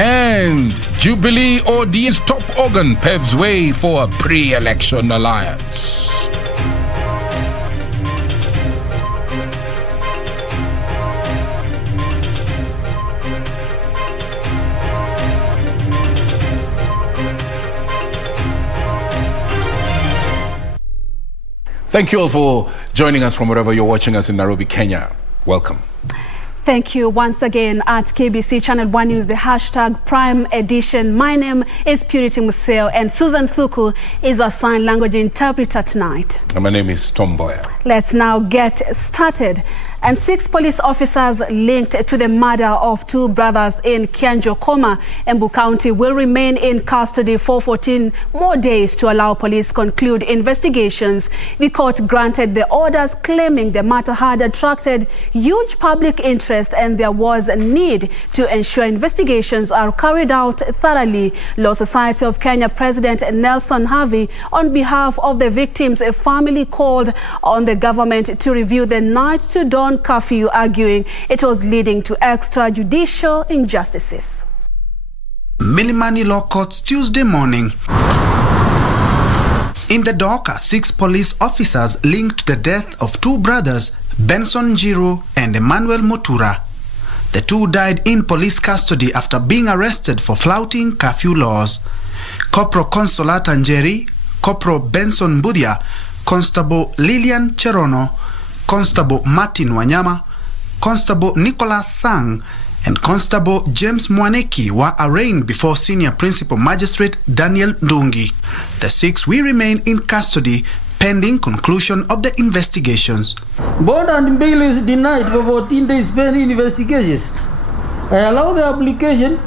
And Jubilee OD's top organ paves way for a pre-election alliance. Thank you all for joining us from wherever you're watching us in Nairobi, Kenya. Welcome. Thank you once again at KBC Channel 1 News, the hashtag Prime Edition. My name is Purity Museo and Susan Thuku is our sign language interpreter tonight. And my name is Mboya. Let's now get started. And 6 police officers linked to the murder of 2 brothers in Kianjokoma, Embu County, will remain in custody for 14 more days to allow police conclude investigations. The court granted the orders, claiming the matter had attracted huge public interest and there was a need to ensure investigations are carried out thoroughly. Law Society of Kenya President Nelson Harvey, on behalf of the victims' family, called on the government to review the night to dawn curfew, arguing it was leading to extrajudicial injustices. Milimani Law Courts Tuesday morning. In the dock are 6 police officers linked to the death of 2 brothers, Benson Njiru and Emmanuel Mutura. The 2 died in police custody after being arrested for flouting curfew laws. Corporal Consolata Njeri, Corporal Benson Mbudia, Constable Lilian Cherono, Constable Martin Wanyama, Constable Nicholas Sang, and Constable James Mwaneki were arraigned before Senior Principal Magistrate Daniel Ndungi. The 6 will remain in custody pending conclusion of the investigations. Bond and bail is denied for 14 days pending investigations. I allow the application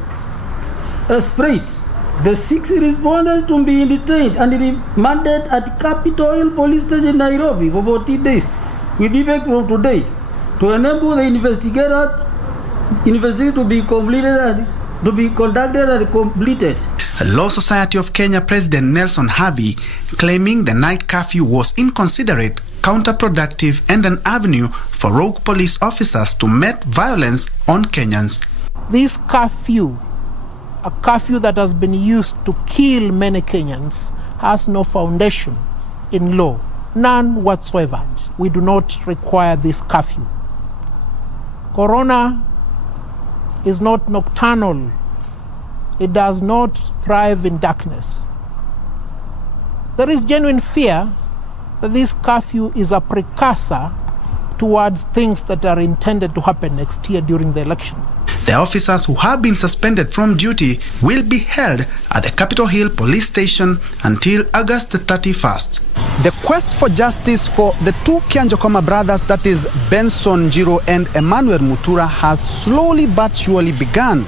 as praised. The 6 respondents to be detained and remanded at Capitol Hill Police Station, Nairobi for 14 days. With effect from today, to enable the investigation to be completed and to be conducted and completed. Law Society of Kenya President Nelson Harvey claiming the night curfew was inconsiderate, counterproductive, and an avenue for rogue police officers to met violence on Kenyans. This curfew, a curfew that has been used to kill many Kenyans, has no foundation in law. None whatsoever. We do not require this curfew. Corona is not nocturnal. It does not thrive in darkness. There is genuine fear that this curfew is a precursor towards things that are intended to happen next year during the election. The officers who have been suspended from duty will be held at the Capitol Hill Police Station until August the 31st. The quest for justice for the 2 Kianjokoma brothers, that is Benson Njiru and Emmanuel Mutura, has slowly but surely begun,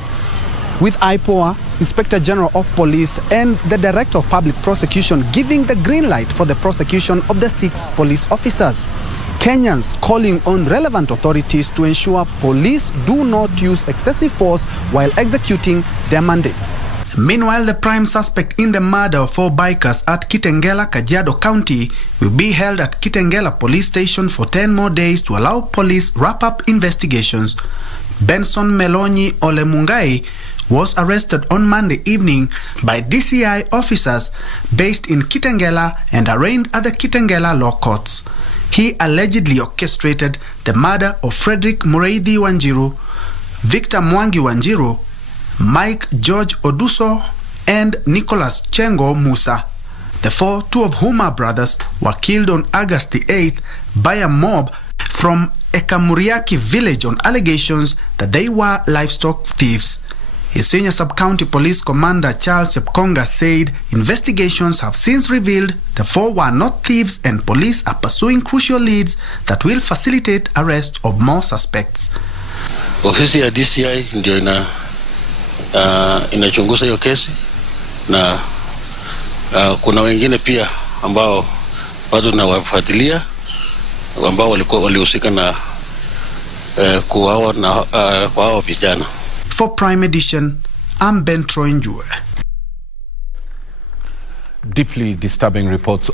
with IPOA, Inspector General of Police, and the Director of Public Prosecution giving the green light for the prosecution of the 6 police officers. Kenyans calling on relevant authorities to ensure police do not use excessive force while executing their mandate. Meanwhile, the prime suspect in the murder of 4 bikers at Kitengela, Kajiado County, will be held at Kitengela Police Station for 10 more days to allow police wrap up investigations. Benson Melonyi Olemungai was arrested on Monday evening by DCI officers based in Kitengela and arraigned at the Kitengela Law Courts. He allegedly orchestrated the murder of Frederick Mureithi Wanjiru, Victor Mwangi Wanjiru, Mike George Oduso, and Nicholas Chengo Musa. The 4, 2 of whom are brothers, were killed on August the 8th by a mob from Ekamuriaki village on allegations that they were livestock thieves. His senior sub-county police commander Charles Sepkonga said investigations have since revealed the 4 were not thieves and police are pursuing crucial leads that will facilitate arrest of more suspects. Ofisi ya DCI ndio inachunguza hiyo kesi na kuna wengine pia ambao bado nawafuatilia ambao walihusika na kuuawa na kwa vijana. For Prime Edition, I'm Ben Troinjue. Deeply disturbing reports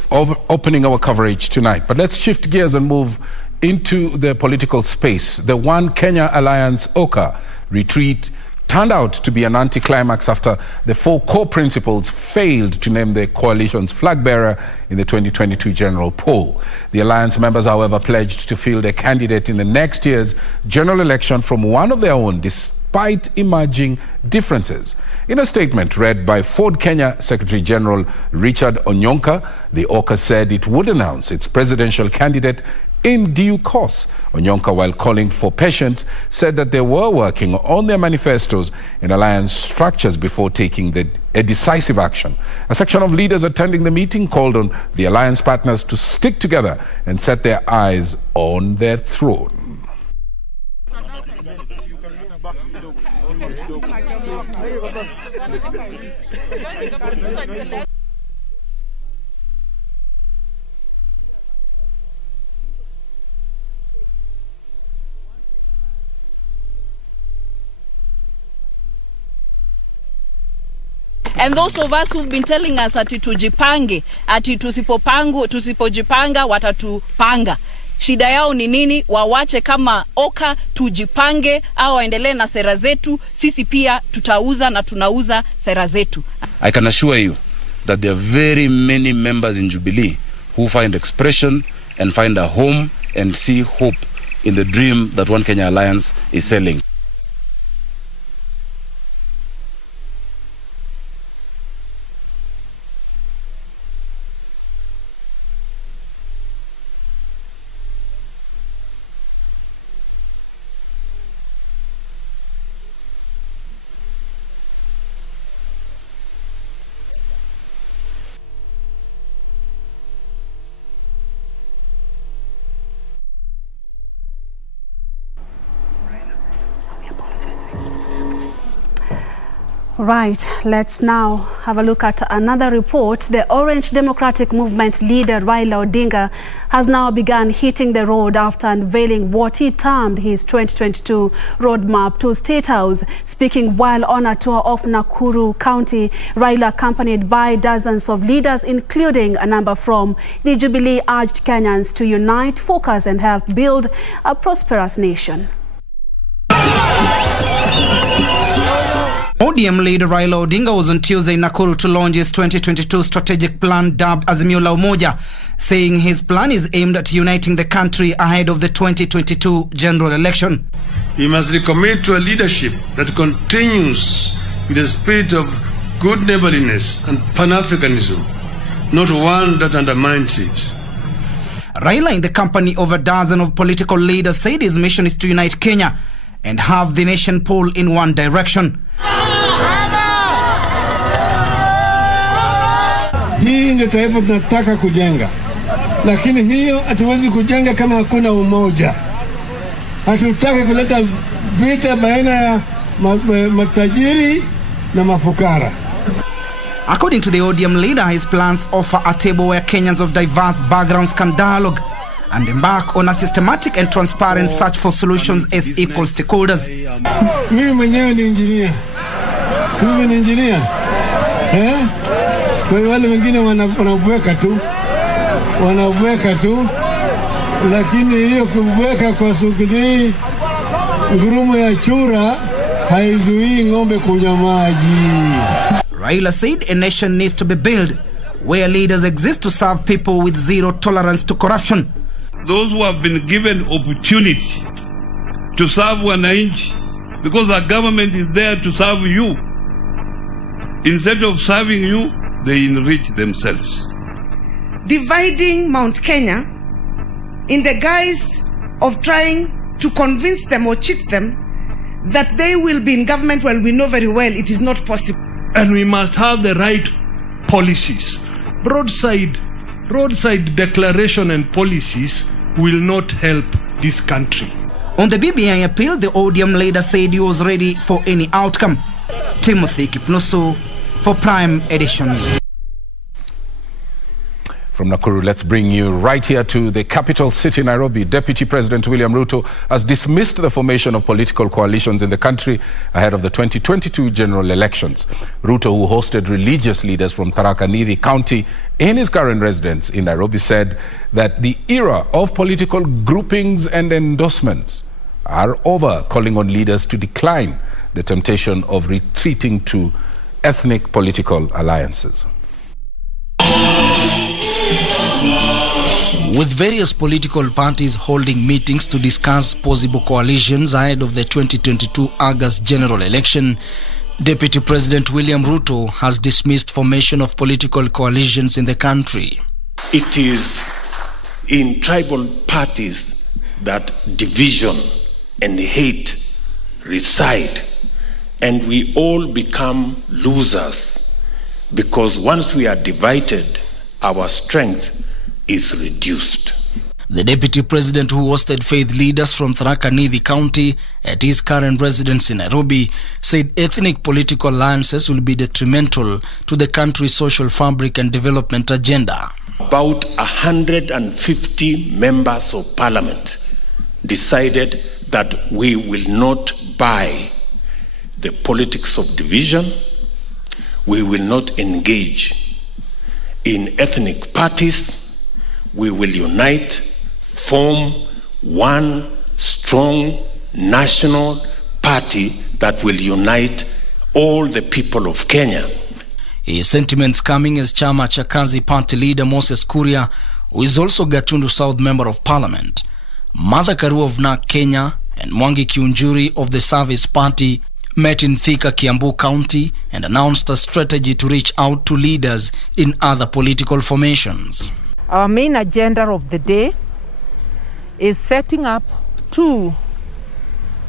opening our coverage tonight. But let's shift gears and move into the political space. The One Kenya Alliance, OKA, retreat turned out to be an anticlimax after the 4 core principals failed to name the coalition's flag bearer in the 2022 general poll. The alliance members, however, pledged to field a candidate in the next year's general election from one of their own, despite emerging differences. In a statement read by Ford Kenya Secretary General Richard Onyonka, the AUCA said it would announce its presidential candidate in due course. Onyonka, while calling for patience, said that they were working on their manifestos and alliance structures before taking a decisive action. A section of leaders attending the meeting called on the alliance partners to stick together and set their eyes on their throne. And those of us who've been telling us ati tujipange, ati tusipojipanga watatupanga. Shida yao ni nini? Wawache kama OCA tujipange au waendelee na sera zetu. Sisi pia tutauza na tunauza sera zetu. I can assure you that there are very many members in Jubilee who find expression and find a home and see hope in the dream that One Kenya Alliance is selling. Right, let's now have a look at another report. The Orange Democratic Movement leader Raila Odinga has now begun hitting the road after unveiling what he termed his 2022 roadmap to State House. Speaking while on a tour of Nakuru County, Raila, accompanied by dozens of leaders, including a number from the Jubilee, urged Kenyans to unite, focus and help build a prosperous nation. ODM leader Raila Odinga was on Tuesday in Nakuru to launch his 2022 strategic plan dubbed Azimio la Umoja, saying his plan is aimed at uniting the country ahead of the 2022 general election. He must recommit to a leadership that continues with the spirit of good neighborliness and Pan-Africanism, not one that undermines it. Raila, in the company of a dozen of political leaders, said his mission is to unite Kenya and have the nation pull in one direction. Hii ndio taifa tunataka kujenga, lakini hiyo hatuwezi kujenga kama hakuna umoja. Hatutaki kuleta vita baina ya matajiri na mafukara. According to the ODM leader, his plans offer a table where Kenyans of diverse backgrounds can dialogue and embark on a systematic and transparent search for solutions as equal stakeholders. Mimi mwenyewe ni engineer. Mimi ni engineer. Kwa wale wengine wanabweka tu, lakini hiyo kubweka kwa shughuli ngurumo ya chura haizuii ng'ombe kunywa maji. Raila said a nation needs to be built where leaders exist to serve people with zero tolerance to corruption. Those who have been given opportunity to serve wananchi, because our government is there to serve you, instead of serving you, they enrich themselves. Dividing Mount Kenya in the guise of trying to convince them or cheat them that they will be in government when we know very well it is not possible. And we must have the right policies. Roadside declaration and policies will not help this country. On the BBI appeal, the ODM leader said he was ready for any outcome. Timothy Kipnusu for Prime Edition. From Nakuru, let's bring you right here to the capital city, Nairobi. Deputy President William Ruto has dismissed the formation of political coalitions in the country ahead of the 2022 general elections. Ruto, who hosted religious leaders from Tharaka Nithi County in his current residence in Nairobi, said that the era of political groupings and endorsements are over, calling on leaders to decline the temptation of retreating to ethnic political alliances. With various political parties holding meetings to discuss possible coalitions ahead of the 2022 August general election, Deputy President William Ruto has dismissed formation of political coalitions in the country. It is in tribal parties that division and hate reside, and we all become losers because once we are divided, our strength is reduced. The Deputy President, who hosted faith leaders from Tharaka Nithi County at his current residence in Nairobi, said ethnic political alliances will be detrimental to the country's social fabric and development agenda. About 150 members of parliament decided that we will not buy the politics of division. We will not engage in ethnic parties. We will unite, form one strong national party that will unite all the people of Kenya. His sentiments coming as Chama cha Kazi Party leader Moses Kuria, who is also Gatundu South Member of Parliament, Martha Karua of NARC Kenya, and Mwangi Kiunjuri of the Service Party met in Thika, Kiambu County and announced a strategy to reach out to leaders in other political formations. Our main agenda of the day is setting up 2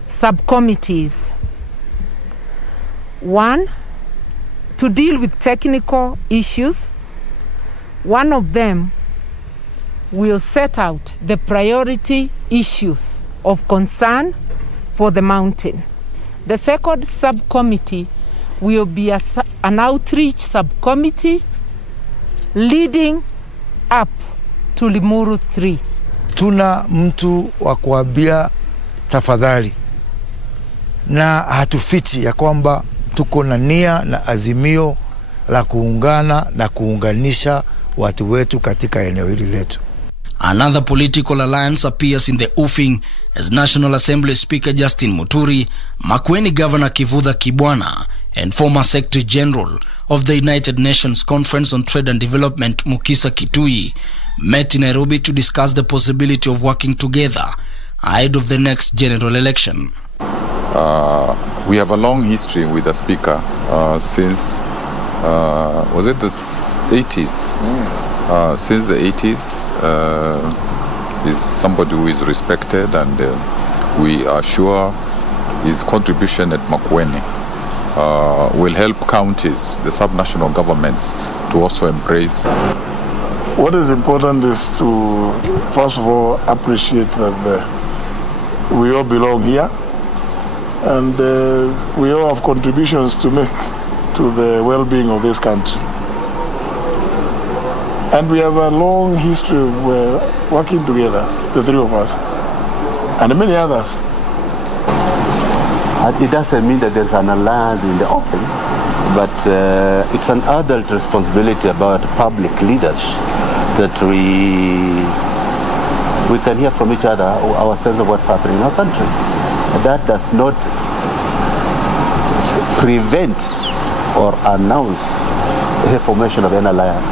subcommittees. One, to deal with technical issues. One of them will set out the priority issues of concern for the mountain. The second subcommittee will be an outreach subcommittee leading up to Limuru 3. Tuna mtu wa kuambia tafadhali, na hatufichi ya kwamba tuko na nia na azimio la kuungana na kuunganisha watu wetu katika eneo hili letu. Another political alliance appears in the offing as National Assembly Speaker Justin Muturi, Makueni Governor Kivutha Kibwana, and former Secretary General of the United Nations Conference on Trade and Development Mukisa Kitui met in Nairobi to discuss the possibility of working together ahead of the next general election. We have a long history with the Speaker since, was it the 80s? Since the 80s, is somebody who is respected, and we are sure his contribution at Makueni will help counties, the subnational governments, to also embrace. What is important is to, first of all, appreciate that we all belong here, and we all have contributions to make to the well-being of this country. And we have a long history of working together, the 3 of us, and many others. It doesn't mean that there's an alliance in the open, but it's an adult responsibility about public leaders that we can hear from each other our sense of what's happening in our country. And that does not prevent or announce the formation of an alliance.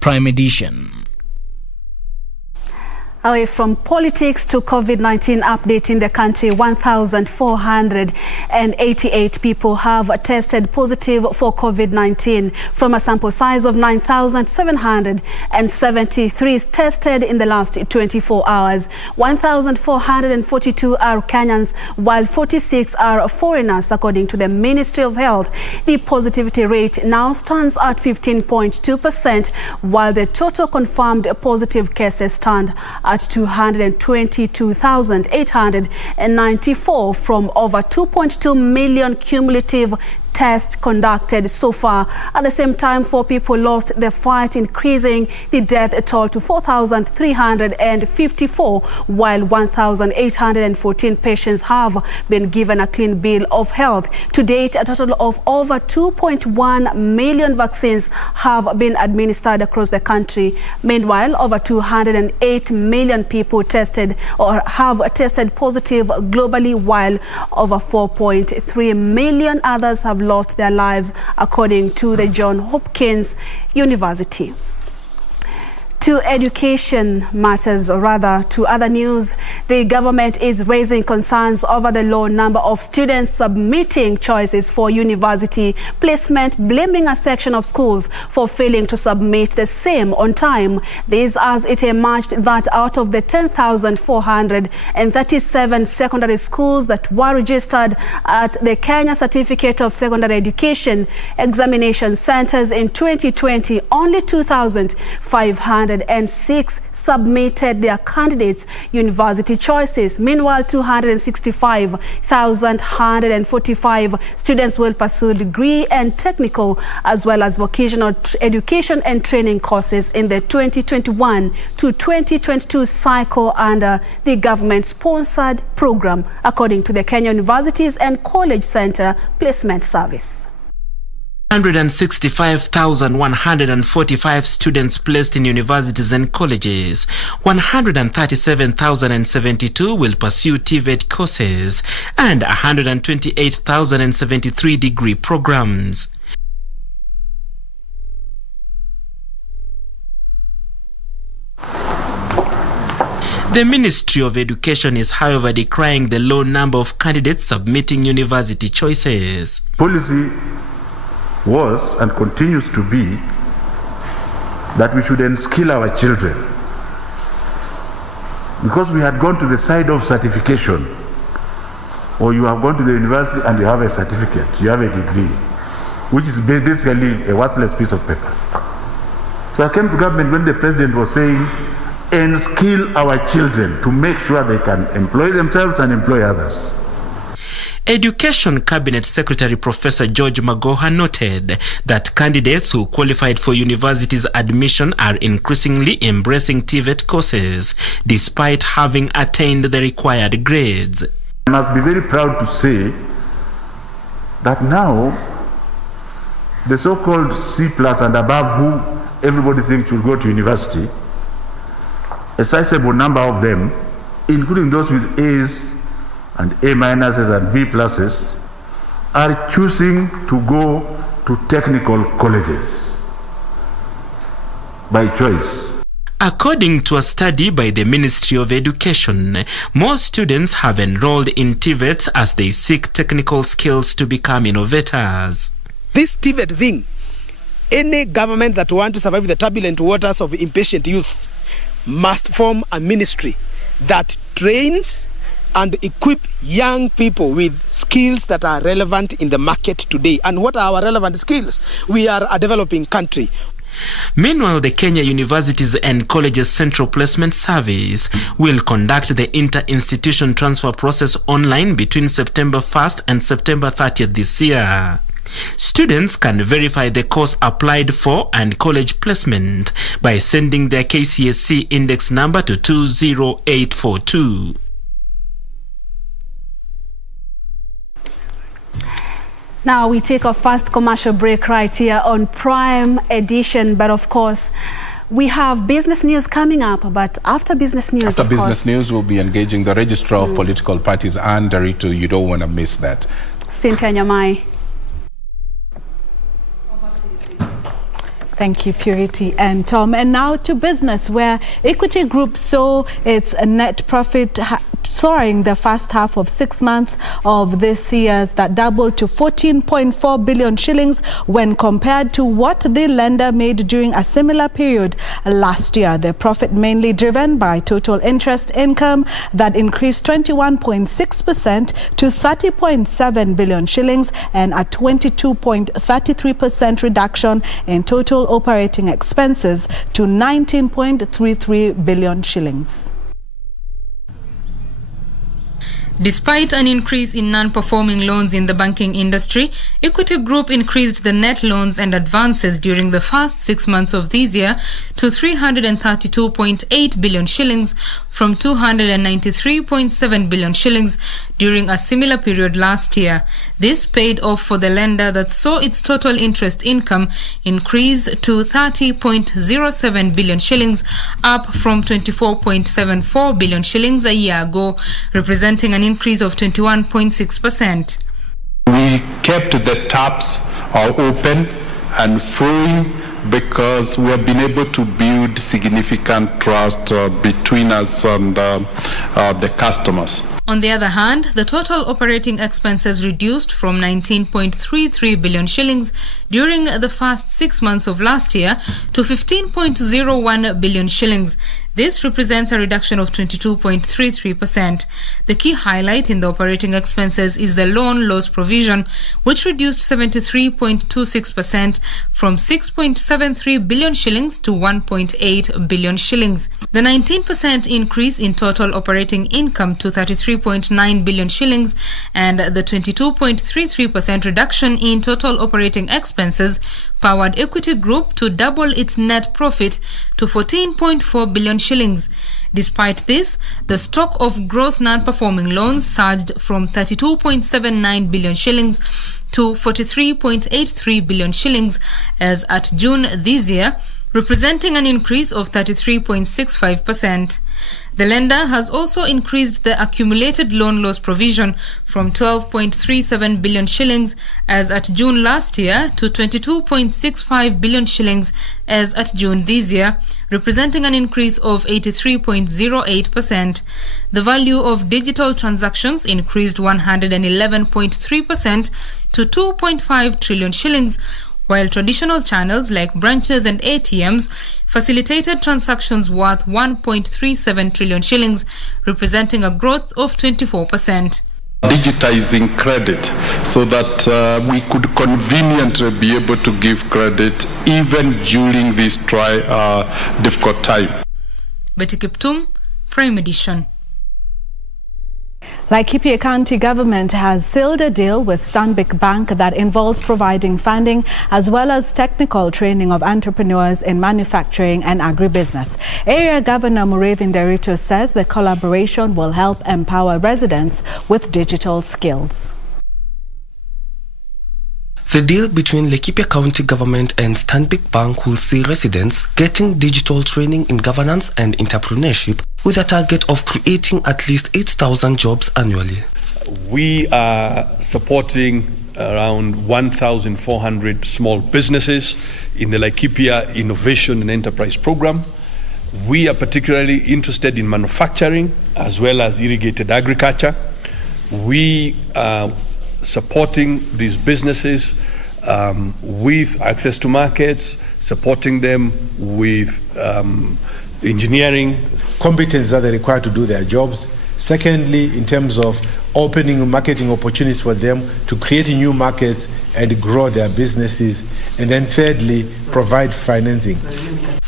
Prime Edition. Away from politics to COVID-19 update in the country, 1,488 people have tested positive for COVID-19 from a sample size of 9,773 tested in the last 24 hours. 1,442 are Kenyans, while 46 are foreigners, according to the Ministry of Health. The positivity rate now stands at 15.2%, while the total confirmed positive cases stand at 222,894 from over 2.2 million cumulative tests conducted so far. At the same time, 4 people lost their fight, increasing the death toll to 4,354, while 1,814 patients have been given a clean bill of health. To date, a total of over 2.1 million vaccines have been administered across the country. Meanwhile, over 208 million people tested or have tested positive globally, while over 4.3 million others have lost their lives, according to the Johns Hopkins University. To education matters, or rather to other news, the government is raising concerns over the low number of students submitting choices for university placement, blaming a section of schools for failing to submit the same on time. This as it emerged that out of the 10,437 secondary schools that were registered at the Kenya Certificate of Secondary Education Examination Centers in 2020, only 2,506 submitted their candidates' university choices. Meanwhile, 265,145 students will pursue degree and technical as well as vocational education and training courses in the 2021 to 2022 cycle under the government-sponsored program, according to the Kenya Universities and College Center Placement Service. 165,145 students placed in universities and colleges. 137,072 will pursue TVET courses and 128,073 degree programs. The Ministry of Education is, however, decrying the low number of candidates submitting university choices. Policy was and continues to be that we should unskill our children, because we had gone to the side of certification, or you have gone to the university and you have a certificate, you have a degree, which is basically a worthless piece of paper. So I came to government when the president was saying unskill our children to make sure they can employ themselves and employ others. Education Cabinet Secretary Professor George Magoha noted that candidates who qualified for universities admission are increasingly embracing TVET courses despite having attained the required grades. I must be very proud to say that now the so-called C+ and above, who everybody thinks should go to university, a sizable number of them, including those with A's and A- and B+, are choosing to go to technical colleges by choice. According to a study by the Ministry of Education, more students have enrolled in TVET as they seek technical skills to become innovators. This TVET thing, any government that wants to survive the turbulent waters of impatient youth must form a ministry that trains and equip young people with skills that are relevant in the market today. And what are our relevant skills? We are a developing country. Meanwhile, the Kenya Universities and Colleges Central Placement Service will conduct the inter-institution transfer process online between September 1st and September 30th this year. Students can verify the course applied for and college placement by sending their KCSE index number to 20842. Now we take our first commercial break right here on Prime Edition, but of course we have business news coming up. But after business news, we'll be engaging the Registrar of Political Parties, Anne Darito. You don't want to miss that. Cynthia Nyamai. Thank you, Purity and Tom. And now to business, where Equity Group saw its net profit soaring the first half of 6 months of this year, that doubled to 14.4 billion shillings when compared to what the lender made during a similar period last year. The profit mainly driven by total interest income that increased 21.6% to 30.7 billion shillings and a 22.33% reduction in total operating expenses to 19.33 billion shillings. Despite an increase in non-performing loans in the banking industry, Equity Group increased the net loans and advances during the first 6 months of this year to 332.8 billion shillings from 293.7 billion shillings during a similar period last year. This paid off for the lender that saw its total interest income increase to 30.07 billion shillings, up from 24.74 billion shillings a year ago, representing an increase of 21.6%. We kept the taps open and flowing because we have been able to build significant trust between us and the customers. On the other hand, the total operating expenses reduced from 19.33 billion shillings during the first 6 months of last year to 15.01 billion shillings. This represents a reduction of 22.33%. The key highlight in the operating expenses is the loan loss provision, which reduced 73.26% from 6.73 billion shillings to 1.8 billion shillings. The 19% increase in total operating income to 33.9 billion shillings and the 22.33% reduction in total operating expenses powered Equity Group to double its net profit to 14.4 billion shillings. Despite this, the stock of gross non-performing loans surged from 32.79 billion shillings to 43.83 billion shillings as at June this year, representing an increase of 33.65%. The lender has also increased the accumulated loan loss provision from 12.37 billion shillings as at June last year to 22.65 billion shillings as at June this year, representing an increase of 83.08%. The value of digital transactions increased 111.3% to 2.5 trillion shillings, while traditional channels like branches and ATMs facilitated transactions worth 1.37 trillion shillings, representing a growth of 24%. Digitizing credit so that we could conveniently be able to give credit even during this difficult time. Betty Kiptum, Prime Edition. Laikipia County government has sealed a deal with Stanbic Bank that involves providing funding as well as technical training of entrepreneurs in manufacturing and agribusiness. Area Governor Mureithi Nderitu says the collaboration will help empower residents with digital skills. The deal between Laikipia County Government and Stanbic Bank will see residents getting digital training in governance and entrepreneurship with a target of creating at least 8,000 jobs annually. We are supporting around 1,400 small businesses in the Laikipia Innovation and Enterprise Program. We are particularly interested in manufacturing as well as irrigated agriculture. We are supporting these businesses with access to markets, supporting them with engineering. Competencies that are required to do their jobs. Secondly, in terms of opening marketing opportunities for them to create new markets and grow their businesses. And then thirdly, provide financing.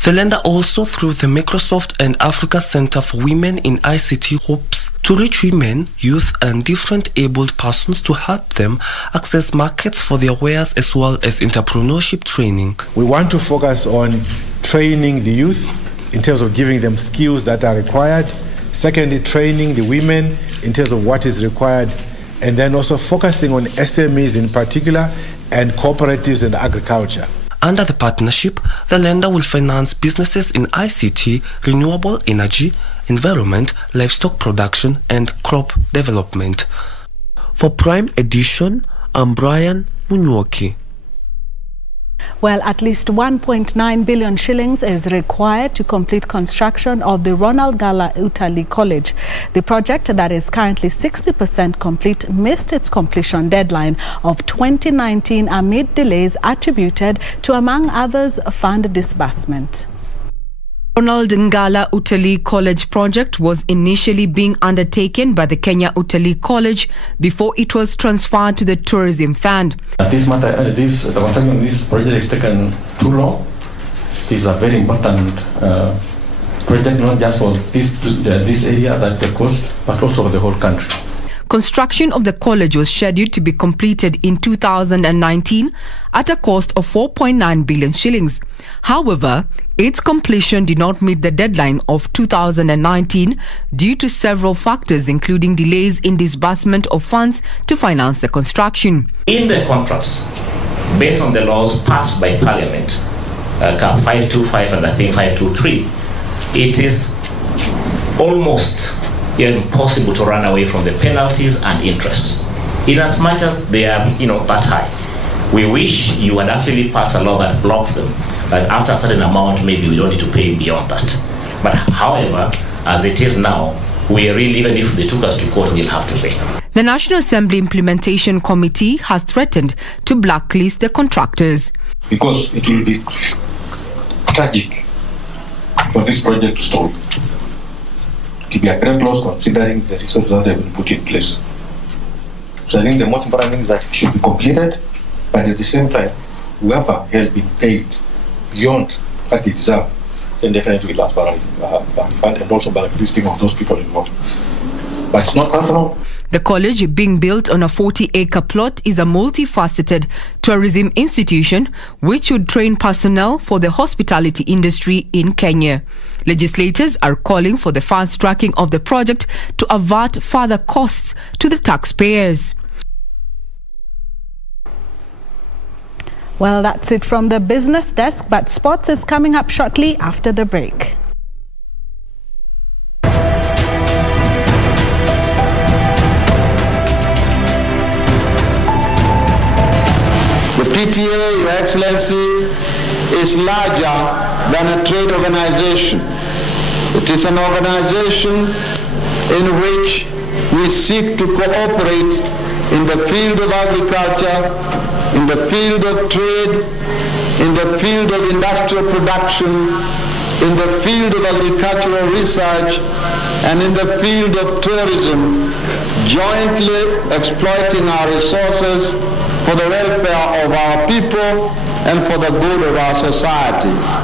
The lender also, through the Microsoft and Africa Center for Women in ICT, hopes to reach women, youth and different abled persons to help them access markets for their wares as well as entrepreneurship training. We want to focus on training the youth in terms of giving them skills that are required. Secondly, training the women in terms of what is required. And then also focusing on SMEs in particular and cooperatives and agriculture. Under the partnership, the lender will finance businesses in ICT, renewable energy, environment, livestock production, and crop development. For Prime Edition, I'm Brian Munywoki. Well, at least 1.9 billion shillings is required to complete construction of the Ronald Gala Utali College. The project, that is currently 60% complete, missed its completion deadline of 2019 amid delays attributed to, among others, fund disbursement. Ronald Ngala Utali College project was initially being undertaken by the Kenya Utali College before it was transferred to the Tourism Fund. The construction of this project has taken too long. This is a very important project, not just for this area, that's the coast, but also for the whole country. Construction of the college was scheduled to be completed in 2019 at a cost of 4.9 billion shillings. However, its completion did not meet the deadline of 2019 due to several factors, including delays in disbursement of funds to finance the construction. In the contracts, based on the laws passed by Parliament, Cap 525 and I think 523, it is almost impossible to run away from the penalties and interest, in as much as they are, that high. We wish you would actually pass a law that blocks them, that after a certain amount, maybe we don't need to pay beyond that. But however, as it is now, we really, even if they took us to court, we'll have to pay. The National Assembly Implementation Committee has threatened to blacklist the contractors. Because it will be tragic for this project to stall. It will be a great loss considering the resources that have been put in place. So I think the most important thing is that it should be completed, but at the same time, whoever has been paid beyond what they deserve, then definitely will ask for a fund and also blacklisting of those people involved. But it's not personal. The college, being built on a 40-acre plot, is a multifaceted tourism institution which would train personnel for the hospitality industry in Kenya. Legislators are calling for the fast-tracking of the project to avert further costs to the taxpayers. Well, that's it from the business desk, but sports is coming up shortly after the break. The PTA, Your Excellency, is larger than a trade organization. It is an organization in which we seek to cooperate in the field of agriculture, in the field of trade, in the field of industrial production, in the field of agricultural research, and in the field of tourism, jointly exploiting our resources for the welfare of our people and for the good of our societies.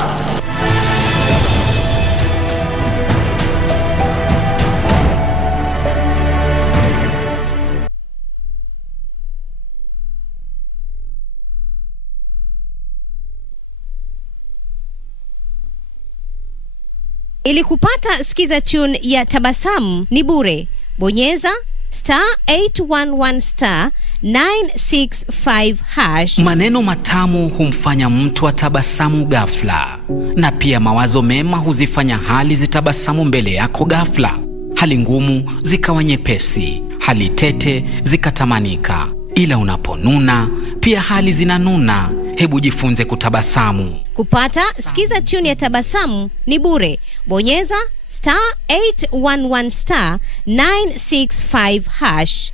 Ili kupata skiza tune ya Tabasamu ni bure. Bonyeza *811 *965#. Maneno matamu humfanya mtu atabasamu ghafla, na pia mawazo mema huzifanya hali zitabasamu mbele yako ghafla. Hali ngumu zikawa nyepesi, hali tete zikatamanika. Ila unaponuna pia hali zinanuna. Hebu jifunze kutabasamu. Kupata skiza tune ya Tabasamu ni bure. Bonyeza *811 *965#.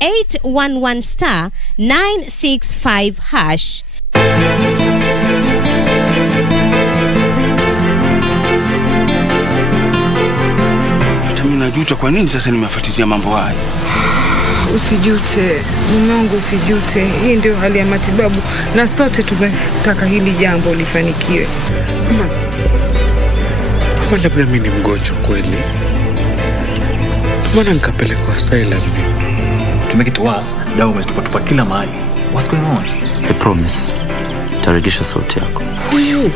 *811 *965#. Mimi najuta kwa nini sasa nimefuatilia mambo haya. Usijute, mume wangu, usijute. Hii ndio hali ya matibabu na sote tumetaka hili jambo lifanikiwe. Mama, labda mimi ni mgonjwa kweli. Maana nikapelekwa asylum. To make it worse, dawa umetupa kila mahali. What's going on? I promise. Tarejesha sauti yako. Huyu,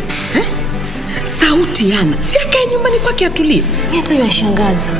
sauti yana. Si akae nyumbani kwake atulie. Mimi hata yashangaza.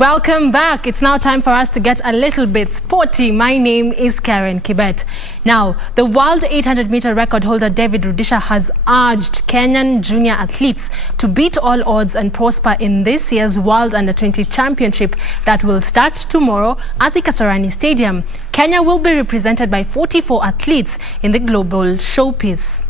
Welcome back. It's now time for us to get a little bit sporty. My name is Karen Kibet. Now, the world 800-meter record holder David Rudisha has urged Kenyan junior athletes to beat all odds and prosper in this year's World Under-20 Championship that will start tomorrow at the Kasarani Stadium. Kenya will be represented by 44 athletes in the global showpiece.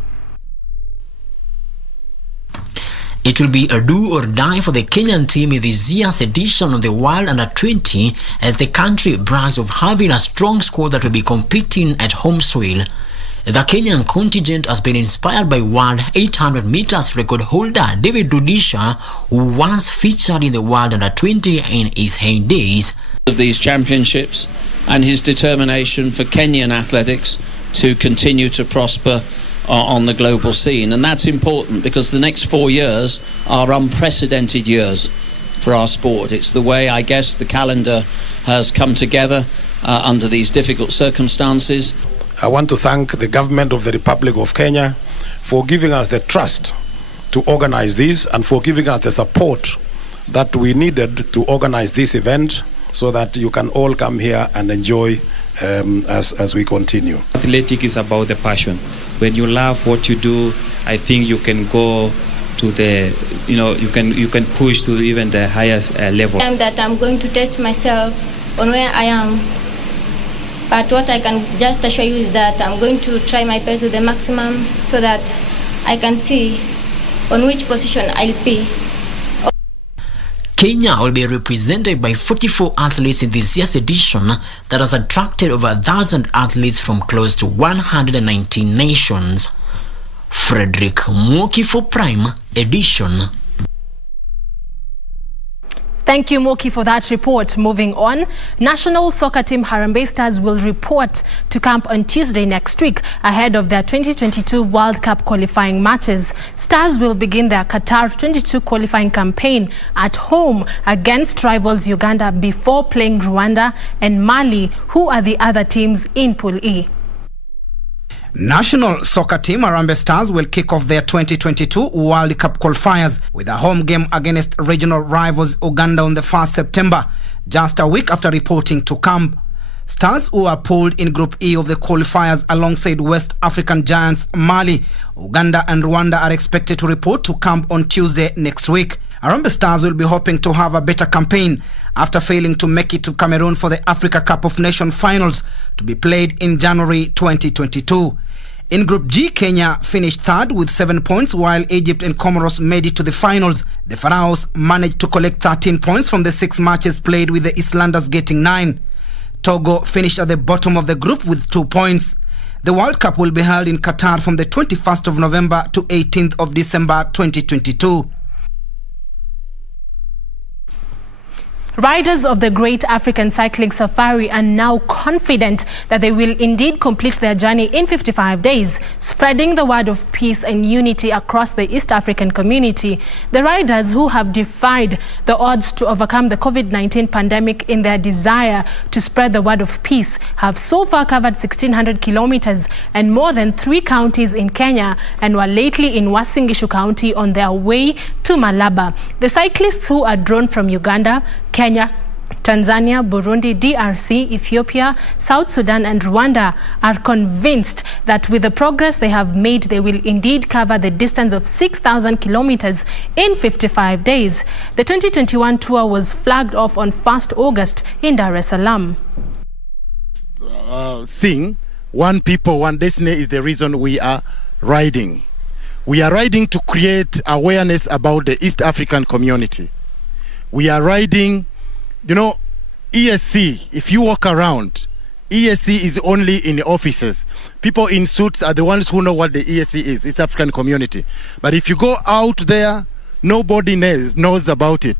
It will be a do or die for the Kenyan team in this year's edition of the World Under-20 as the country brags of having a strong squad that will be competing at home soil. The Kenyan contingent has been inspired by World 800 meters record holder David Rudisha, who once featured in the World Under-20 in his heydays. Of these championships and his determination for Kenyan athletics to continue to prosper on the global scene, and that's important because the next 4 years are unprecedented years for our sport. It's the way, I guess, the calendar has come together under these difficult circumstances. I want to thank the government of the Republic of Kenya for giving us the trust to organize this and for giving us the support that we needed to organize this event so that you can all come here and enjoy as we continue. Athletic is about the passion. When you love what you do, I think you can go to the, you can push to even the highest level. That I'm going to test myself on where I am. But what I can just assure you is that I'm going to try my best to the maximum so that I can see on which position I'll be. Kenya will be represented by 44 athletes in this year's edition that has attracted over 1,000 athletes from close to 119 nations. Frederick Mwoki for Prime Edition. Thank you, Moki, for that report. Moving on, national soccer team Harambee Stars will report to camp on Tuesday next week ahead of their 2022 World Cup qualifying matches. Stars will begin their Qatar 22 qualifying campaign at home against rivals Uganda before playing Rwanda and Mali, who are the other teams in Pool E. National soccer team Harambee Stars will kick off their 2022 World Cup qualifiers with a home game against regional rivals Uganda on the 1st September, just a week after reporting to camp. Stars, who are pooled in Group E of the qualifiers alongside West African giants Mali, Uganda and Rwanda, are expected to report to camp on Tuesday next week. Harambee Stars will be hoping to have a better campaign after failing to make it to Cameroon for the Africa Cup of Nations finals to be played in January 2022. In Group G, Kenya finished third with 7 points, while Egypt and Comoros made it to the finals. The Pharaohs managed to collect 13 points from the 6 matches played, with the Islanders getting 9. Togo finished at the bottom of the group with 2 points. The World Cup will be held in Qatar from the 21st of November to 18th of December 2022. Riders of the Great African Cycling Safari are now confident that they will indeed complete their journey in 55 days, spreading the word of peace and unity across the East African community. The riders, who have defied the odds to overcome the COVID-19 pandemic in their desire to spread the word of peace, have so far covered 1,600 kilometers and more than 3 counties in Kenya, and were lately in Uasin Gishu County on their way to Malaba. The cyclists, who are drawn from Uganda, Kenya, Tanzania, Burundi, DRC, Ethiopia, South Sudan and Rwanda, are convinced that with the progress they have made, they will indeed cover the distance of 6,000 kilometers in 55 days. The 2021 tour was flagged off on 1st August in Dar es Salaam. Sing, one people, one destiny is the reason we are riding. We are riding to create awareness about the East African community. We are riding, ESC, if you walk around, ESC is only in the offices. People in suits are the ones who know what the ESC is, East African community. But if you go out there, nobody knows about it.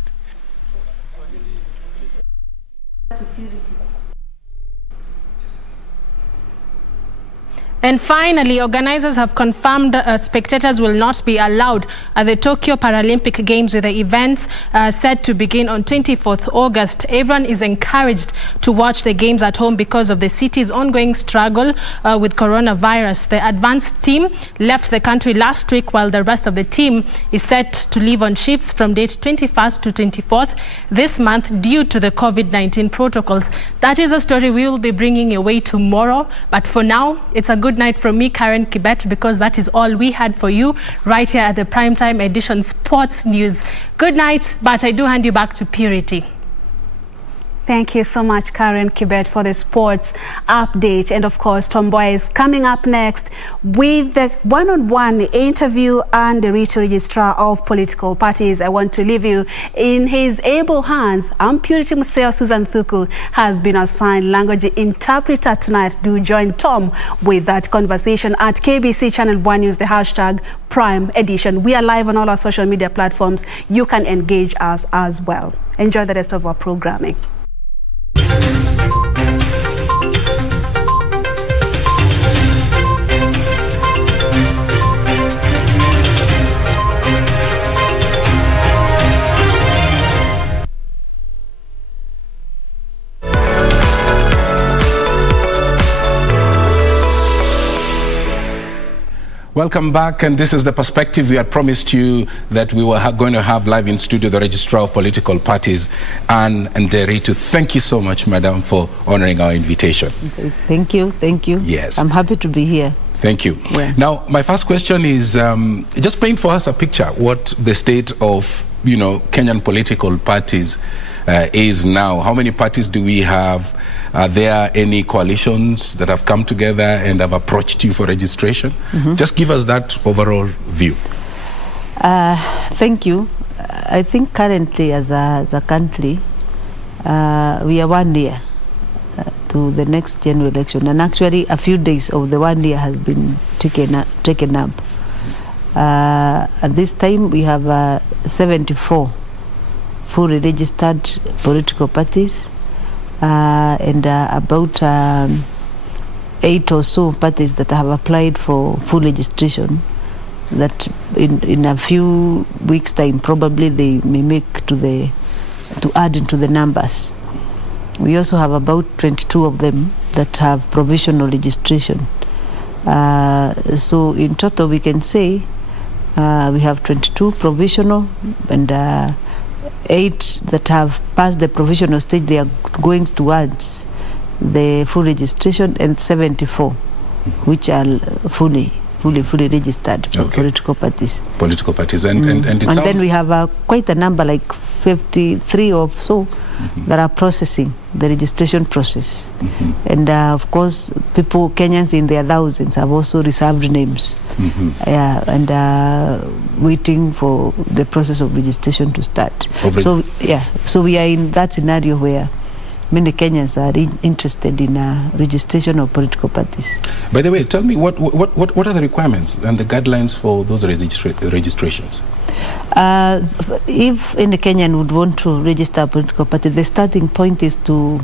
And finally, organizers have confirmed spectators will not be allowed at the Tokyo Paralympic Games, with the events set to begin on 24th August. Everyone is encouraged to watch the games at home because of the city's ongoing struggle with coronavirus. The advanced team left the country last week, while the rest of the team is set to leave on shifts from date 21st to 24th this month due to the COVID-19 protocols. That is a story we will be bringing your way tomorrow. But for now, it's a good night from me, Karen Kibet, because that is all we had for you right here at the Primetime Edition Sports News. Good night, but I do hand you back to Purity. Thank you so much, Karen Kibet, for the sports update. And of course, Mboya is coming up next with the one-on-one interview and the registrar of political parties. I want to leave you in his able hands. Purity Museo Susan Thuku has been assigned language interpreter tonight. Do join Tom with that conversation at KBC Channel 1. Use the hashtag Prime Edition. We are live on all our social media platforms. You can engage us as well. Enjoy the rest of our programming. Welcome back, and this is the perspective. We had promised you that we were going to have live in studio the Registrar of Political Parties, Anne Nderitu. Thank you so much, Madam, for honoring our invitation. Thank you. Yes. I'm happy to be here. Thank you. Yeah. Now, my first question is, just paint for us a picture what the state of, Kenyan political parties is now. How many parties do we have? Are there any coalitions that have come together and have approached you for registration? Just give us that overall view. Thank you. I think currently as a country, we are 1 year to the next general election, and actually a few days of the 1 year has been taken up. At this time we have 74 fully registered political parties, and about 8 or so parties that have applied for full registration, that in a few weeks time probably they may make to add into the numbers. We also have about 22 of them that have provisional registration. So in total we can say we have 22 provisional and 8 that have passed the provisional stage. They are going towards the full registration, and 74 which are fully registered political parties. Political parties, and then we have quite a number, like 53 or so, that are processing the registration process. And of course, Kenyans in their thousands have also reserved names, and waiting for the process of registration to start. So we are in that scenario where many Kenyans are interested in registration of political parties. By the way, tell me what are the requirements and the guidelines for those registrations? If any Kenyan would want to register a political party, the starting point is to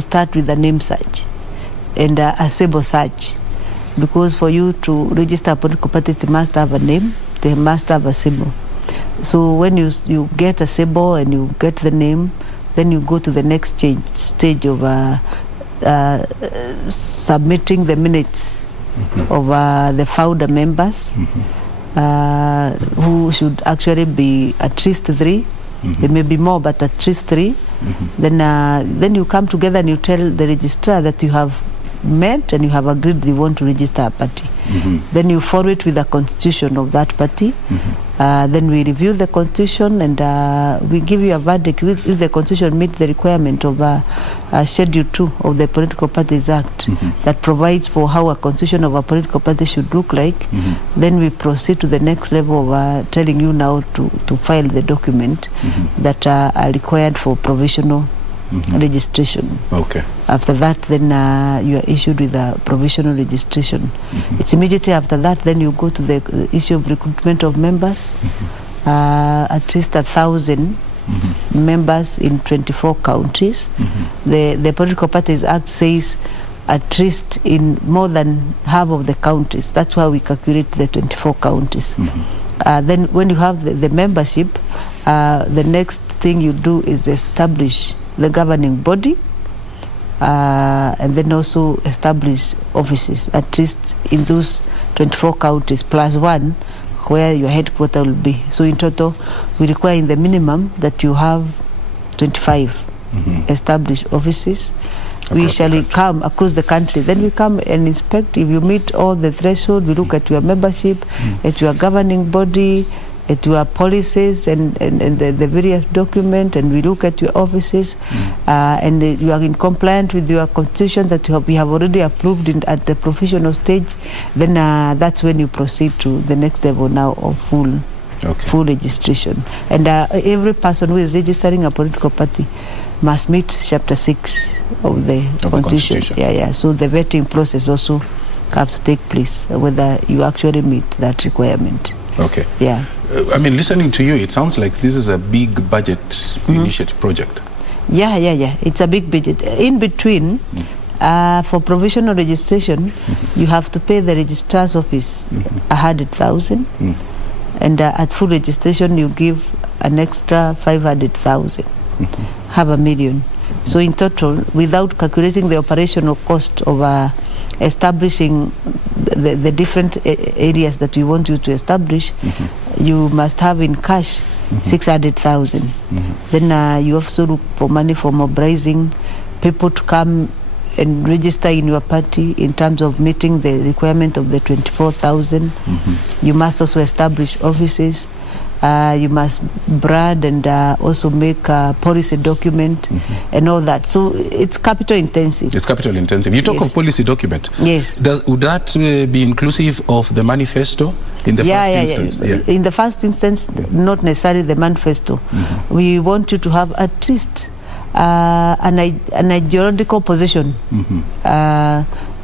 start with a name search and a symbol search, because for you to register a political party, they must have a name, they must have a symbol. So when you get a symbol and you get the name, then you go to the next stage of submitting the minutes of the founder members, who should actually be at least 3. There may be more, but at least 3. Then you come together and you tell the registrar that you have met and you have agreed you want to register a party. Then you forward it with the constitution of that party. Then we review the constitution and we give you a verdict if the constitution meets the requirement of Schedule 2 of the Political Parties Act that provides for how a constitution of a political party should look like. Then we proceed to the next level of telling you now to file the document that are required for provisional registration. After that, then you are issued with a provisional registration. It's immediately after that, then you go to the issue of recruitment of members. At least 1,000 members in 24 counties. The Political Parties Act says at least in more than half of the counties. That's why we calculate the 24 counties. Then when you have the membership, the next thing you do is establish the governing body, and then also establish offices, at least in those 24 counties, plus one where your headquarters will be. So in total, we require in the minimum that you have 25 established offices. We shall come across the country. Then we come and inspect. If you meet all the threshold, we look at your membership, at your governing body, at your policies and the various documents, and we look at your offices, and you are in compliance with your constitution that we have already approved at the professional stage. Then that's when you proceed to the next level now of full registration. And every person who is registering a political party must meet Chapter 6 of the Constitution. Yeah. So the vetting process also have to take place, whether you actually meet that requirement. Okay. Yeah. I mean, listening to you, it sounds like this is a big budget initiative project. Yeah. It's a big budget. In between, for provisional registration, you have to pay the registrar's office 100,000, and at full registration, you give an extra 500,000. Have 1 million. So in total, without calculating the operational cost of establishing the different areas that we want you to establish, you must have in cash 600,000. Then you also look for money for mobilizing people to come and register in your party in terms of meeting the requirement of the 24,000. You must also establish offices. You must brand and also make a policy document and all that. So it's capital intensive. It's capital intensive. You talk of policy document. Yes. Would that be inclusive of the manifesto in the first instance? Yeah. In the first instance, not necessarily the manifesto. We want you to have at least an ideological position.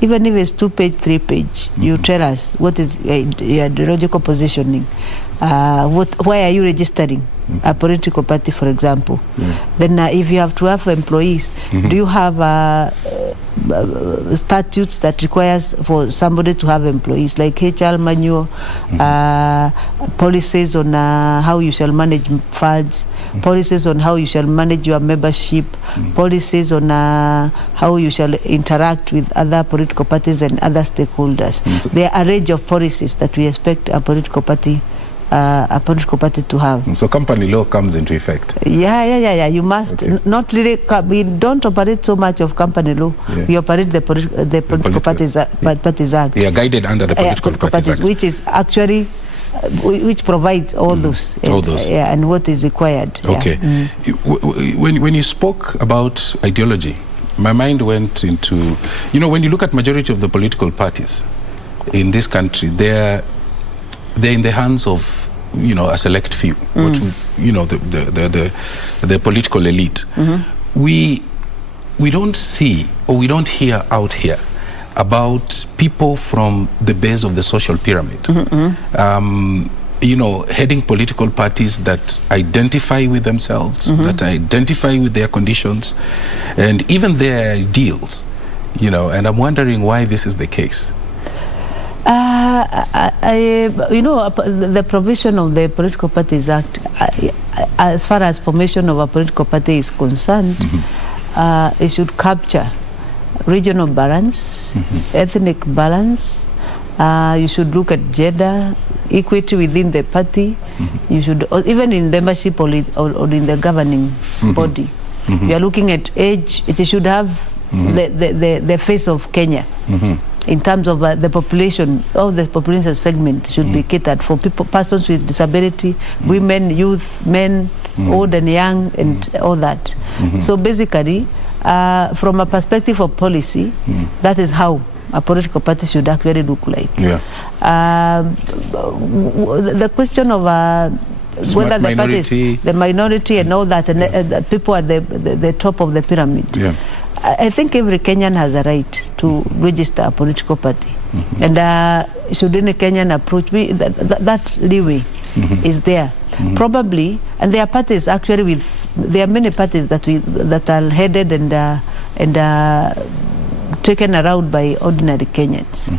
Even if it's 2-page, 3-page, you tell us what is your ideological positioning. Why are you registering a political party, for example? Then if you have to have employees, do you have statutes that requires for somebody to have employees, like HR manual, policies on how you shall manage funds, policies on how you shall manage your membership, policies on how you shall interact with other political parties and other stakeholders. There are a range of policies that we expect a political party to have. So company law comes into effect. Yeah. You must not really. We don't operate so much of company law. We operate the Political Parties Act. They are guided under the Political Parties Act, which is actually which provides all those. And what is required. Okay. When you spoke about ideology, my mind went into, when you look at majority of the political parties in this country, they're in the hands of, a select few, the political elite. We don't see, or we don't hear out here about people from the base of the social pyramid, heading political parties that identify with themselves, that identify with their conditions, and even their ideals, and I'm wondering why this is the case. The provision of the Political Parties Act, as far as formation of a political party is concerned, it should capture regional balance, ethnic balance. You should look at gender equity within the party. You should, even in membership or in the governing body. You are looking at age. It should have the face of Kenya. In terms of the population, all the population segment should be catered for persons with disability, women, youth, men, old and young, and all that. So basically, from a perspective of policy, that is how a political party should actually look like. The question of whether the parties, the minority and all that, and the people at the top of the pyramid. I think every Kenyan has a right to register a political party, and should any Kenyan approach me, that leeway is there. Probably, and there are parties actually there are many parties that are headed and taken around by ordinary Kenyans,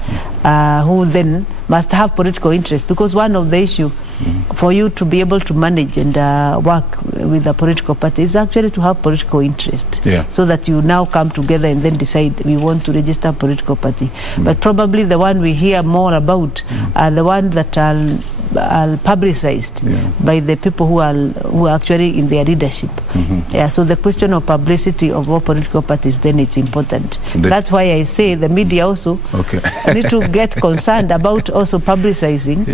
who then must have political interest, because one of the issue for you to be able to manage and work with a political party is actually to have political interest, so that you now come together and then decide we want to register a political party. But probably the one we hear more about are the ones that are publicized by the people who are actually in their leadership. So the question of publicity of all political parties, then it's important. That's why I say the media also need to get concerned about also publicizing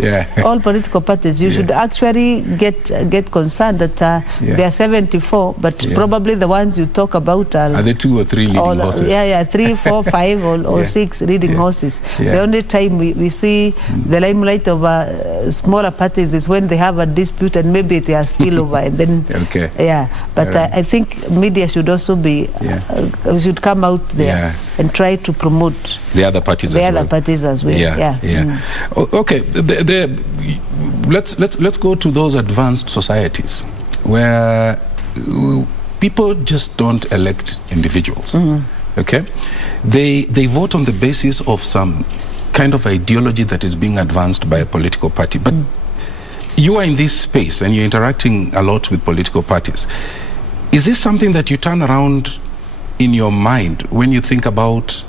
all political parties. You should actually get concerned that there are 74, but probably the ones you talk about are the 2 or 3 leading horses. 3, 4, 5 or 6 leading horses. The only time we see the limelight of smaller parties is when they have a dispute and maybe it has spillover and then but I think media should also be should come out there and try to promote the other parties as well. Okay, let's go to those advanced societies where people just don't elect individuals. Okay, they vote on the basis of some kind of ideology that is being advanced by a political party. But you are in this space and you're interacting a lot with political parties. Is this something that you turn around in your mind when you think about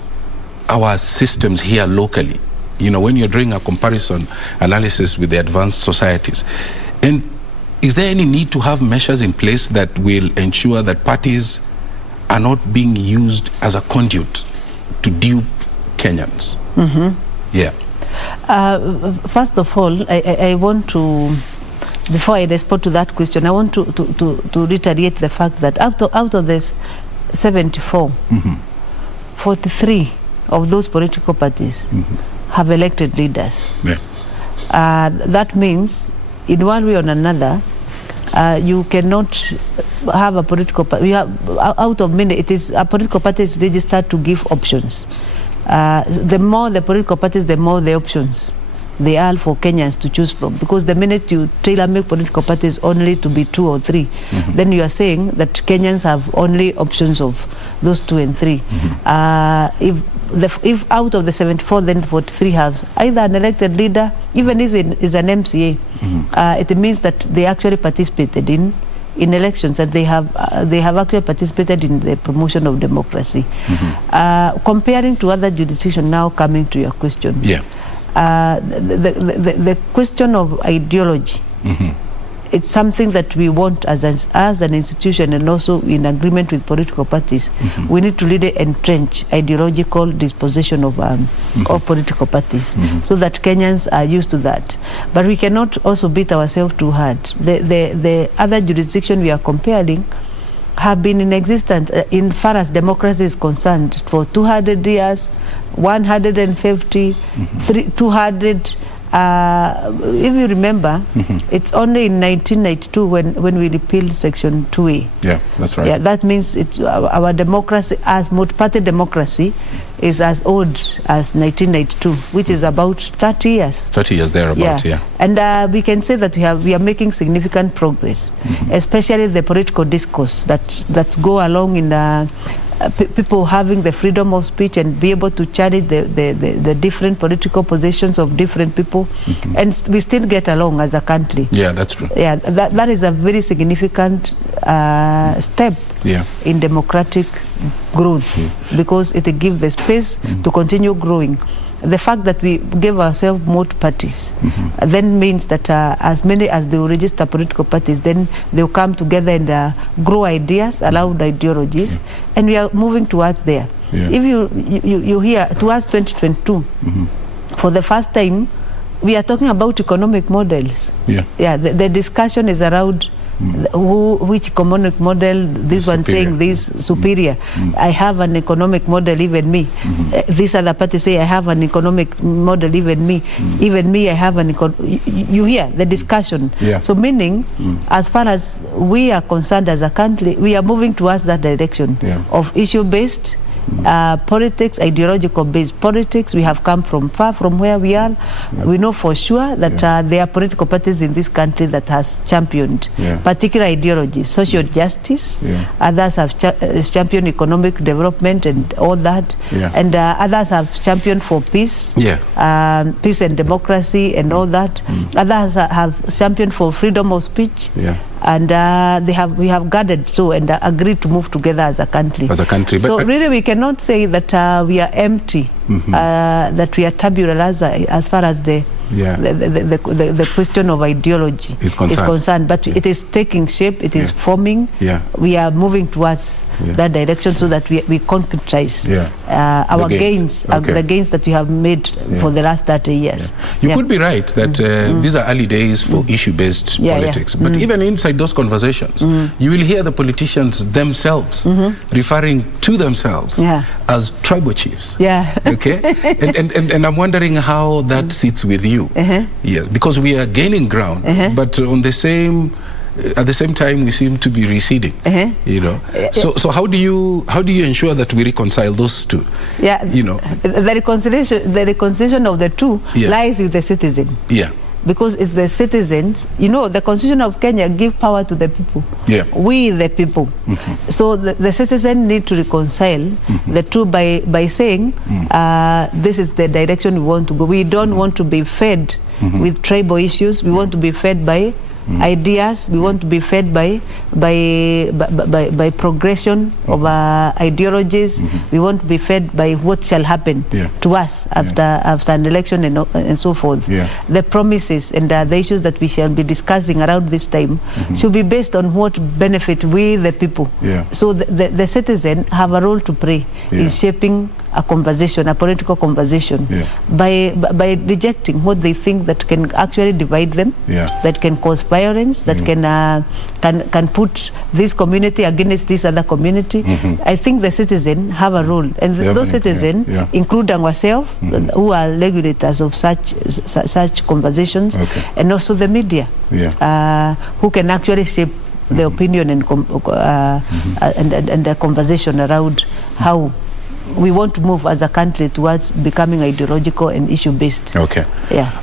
our systems here locally? You know, when you're doing a comparison analysis with the advanced societies. And is there any need to have measures in place that will ensure that parties are not being used as a conduit to dupe Kenyans? First of all, I want to, before I respond to that question, I want to reiterate the fact that out of this 74, 43 of those political parties have elected leaders. That means, in one way or another, you cannot have a political party. Out of many, it is a political party is registered to give options. The more the political parties, the more the options they are for Kenyans to choose from. Because the minute you tailor-make political parties only to be 2 or 3, then you are saying that Kenyans have only options of those 2 and 3. If out of the 74, then 43 have either an elected leader, even if it is an MCA, it means that they actually participated in elections, and they have actually participated in the promotion of democracy. Comparing to other jurisdictions, now coming to your question, the question of ideology, it's something that we want as an institution, and also in agreement with political parties. We need to really entrench ideological disposition of political parties, so that Kenyans are used to that. But we cannot also beat ourselves too hard. The other jurisdiction we are comparing have been in existence in far as democracy is concerned for 200 years, 150, 200. If you remember, it's only in 1992 when we repealed Section 2A. Yeah, that's right. Yeah, that means it's our democracy as multi-party democracy is as old as 1992, which is about 30 years. 30 years thereabout, And we can say that we are making significant progress, especially the political discourse that go along in people having the freedom of speech and be able to challenge the different political positions of different people, and we still get along as a country. Yeah, that's true. Yeah, that is a very significant step in democratic growth, because it gives the space to continue growing. The fact that we gave ourselves more parties then means that as many as they will register political parties, then they'll come together and grow ideas, allowed ideologies, and we are moving towards there. If you hear towards 2022, for the first time, we are talking about economic models. The discussion is around which economic model, this one saying this superior. I have an economic model, even me. This other party say I have an economic model, even me. Even me, I have an you hear the discussion. So meaning, as far as we are concerned as a country, we are moving towards that direction of issue-based politics, ideological based politics. We have come from far from where we are. We know for sure that there are political parties in this country that has championed particular ideologies, social justice. Others have championed economic development and all that. And others have championed for peace, peace and democracy and all that. Others have championed for freedom of speech. And we have gathered and agreed to move together as a country. So really we cannot say that we are empty, that we are tabula rasa as far as the question of ideology is concerned. But it is taking shape, it is forming. We are moving towards that direction so that we concretize our gains, the gains that we have made for the last 30 years. You could be right that these are early days for issue-based politics. But even inside those conversations, you will hear the politicians themselves referring to themselves as tribal chiefs. Okay? and I'm wondering how that sits with you. Because we are gaining ground, but on the same at the same time we seem to be receding. You know, so how do you ensure that we reconcile those two? You know, the reconciliation of the two lies with the citizen. Because it's the citizens, you know, the Constitution of Kenya give power to the people. We the people. So the citizen need to reconcile the two by saying this is the direction we want to go. We don't want to be fed with tribal issues. We want to be fed by ideas. We want to be fed by progression of ideologies. We want to be fed by what shall happen to us after an election and so forth. The promises and the issues that we shall be discussing around this time should be based on what benefit we the people. So the citizen have a role to play in shaping a conversation, a political conversation, by rejecting what they think that can actually divide them, that can cause violence, that can put this community against this other community. I think the citizen have a role, and those citizens, including ourselves, who are regulators of such conversations, and also the media, who can actually shape the opinion and the conversation around how we want to move as a country towards becoming ideological and issue-based. All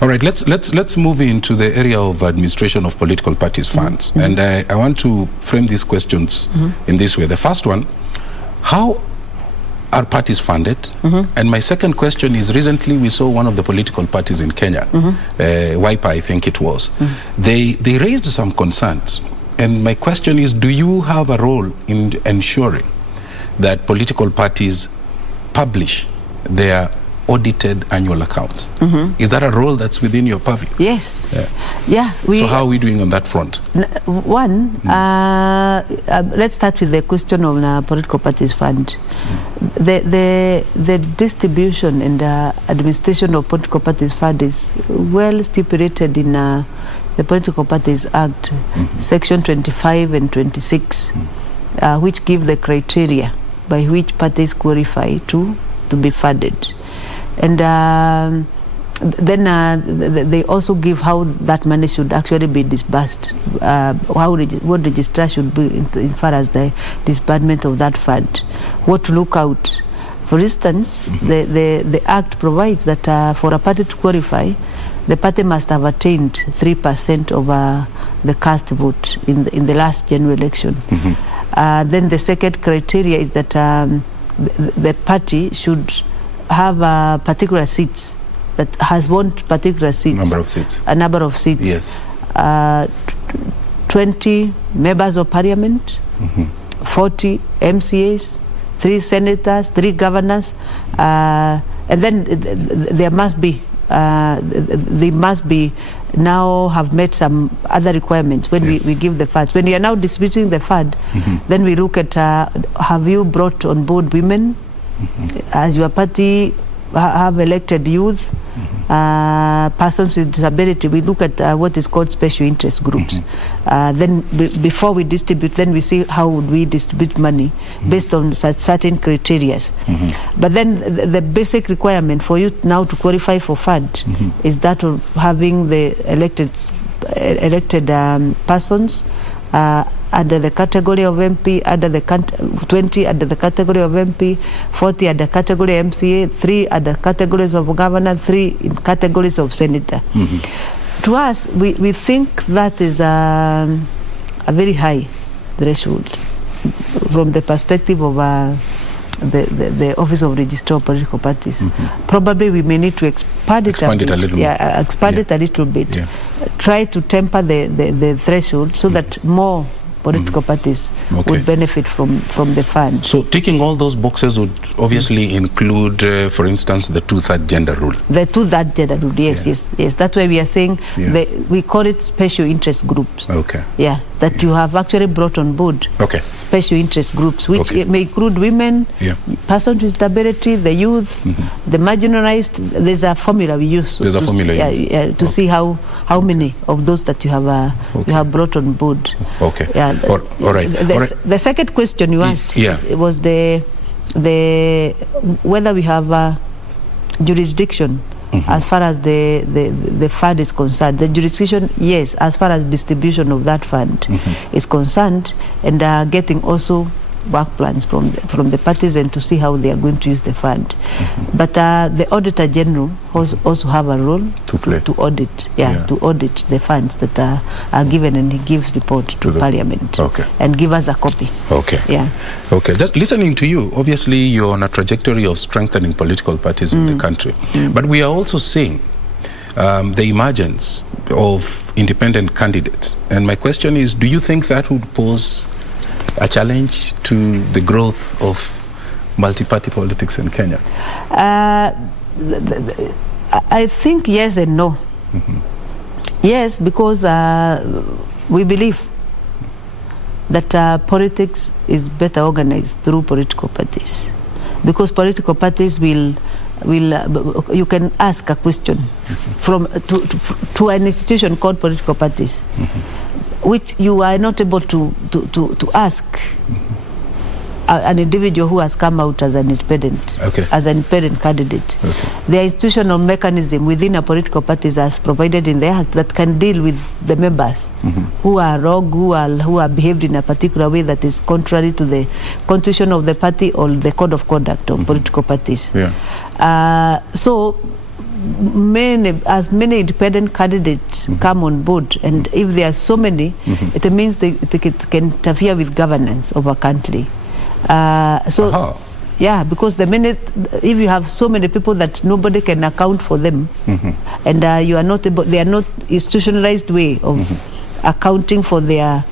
right. Let's move into the area of administration of political parties' funds, and I want to frame these questions in this way. The first one: how are parties funded? And my second question is: recently we saw one of the political parties in Kenya, Wiper, I think it was. They raised some concerns, and my question is: do you have a role in ensuring that political parties publish their audited annual accounts? Is that a role that's within your purview? Yes. So how are we doing on that front? Let's start with the question of political parties fund. The distribution and administration of political parties fund is well stipulated in the Political Parties Act, Section 25 and 26, which give the criteria by which parties qualify to be funded. And then they also give how that money should actually be disbursed, what registrar should be in far as the disbursement of that fund, what to look out. For instance, the Act provides that for a party to qualify, the party must have attained 3% of the cast vote in the last general election. Then the second criteria is that the party should have particular seats, that has won particular seats. A number of seats. Yes. 20 members of parliament, 40 MCAs, 3 senators, 3 governors, and then there must be they must be now have met some other requirements when we give the funds. When we are now distributing the fund, then we look at have you brought on board women? As your party have elected youth, persons with disability? We look at what is called special interest groups. Then before we distribute, then we see how would we distribute money based on certain criteria. But then the basic requirement for you now to qualify for fund is that of having the elected persons under the category of MP, under the 20 under the category of MP, 40 under category MCA, 3 under categories of governor, 3 in categories of senator. To us, we think that is a very high threshold from the perspective of the Office of Registrar of Political Parties. Probably we may need to expand it a little bit. Expand it a little bit. Try to temper the threshold so that more political parties would benefit from the fund. So ticking all those boxes would obviously include, for instance, the 2/3 gender rule. The 2/3 gender rule, yes. That's why we are saying we call it special interest groups. Yeah, that you have actually brought on board special interest groups, which may include women, persons with disability, the youth, the marginalized. There's a formula we use. There's a formula to see how many of those that you have brought on board. All right. The second question you asked was whether we have jurisdiction as far as the fund is concerned. The jurisdiction, yes, as far as distribution of that fund is concerned, and getting also work plans from the parties and to see how they are going to use the fund. But the Auditor General also have a role to audit, to audit the funds that are given, and he gives report to Parliament and give us a copy. Just listening to you, obviously you're on a trajectory of strengthening political parties in the country, but we are also seeing the emergence of independent candidates, and my question is, do you think that would pose a challenge to the growth of multi-party politics in Kenya? I think yes and no. Yes, because we believe that politics is better organized through political parties, because political parties will you can ask a question from to an institution called political parties, which you are not able to ask an individual who has come out as an independent, as an independent candidate. The institutional mechanism within a political party is provided in the act that can deal with the members who are rogue, who are behaved in a particular way that is contrary to the constitution of the party or the code of conduct of political parties. So as many independent candidates come on board, and if there are so many, it means they can interfere with governance of a country. Because the minute, if you have so many people that nobody can account for them, and you are not able, they are not institutionalized way of accounting for their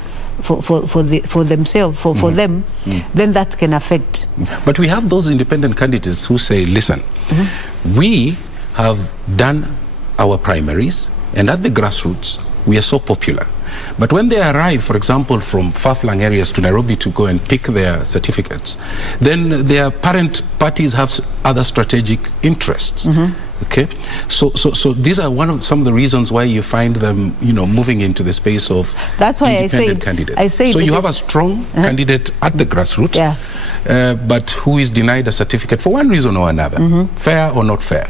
for themselves, for them, then that can affect. But we have those independent candidates who say, listen, we have done our primaries, and at the grassroots we are so popular, but when they arrive, for example, from far-flung areas to Nairobi to go and pick their certificates, then their parent parties have other strategic interests. So these are some of the reasons why you find them, moving into the space of independent candidates. So you have a strong candidate at the grassroots, but who is denied a certificate for one reason or another, fair or not fair,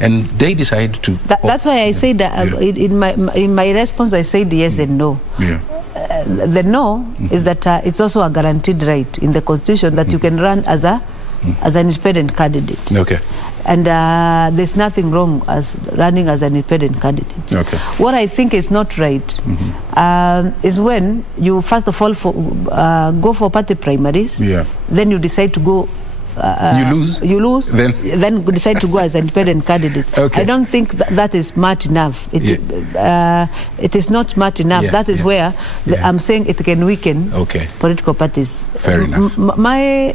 and they decide to. That's why I said in my response, I said yes and no. The no is that it's also a guaranteed right in the Constitution that you can run as an independent candidate. And there's nothing wrong as running as an independent candidate. What I think is not right is when you first of all go for party primaries, then you decide to go. You lose. Then decide to go as an independent candidate. I don't think that is smart enough. It is not smart enough. That is where I'm saying it can weaken political parties. Fair enough. My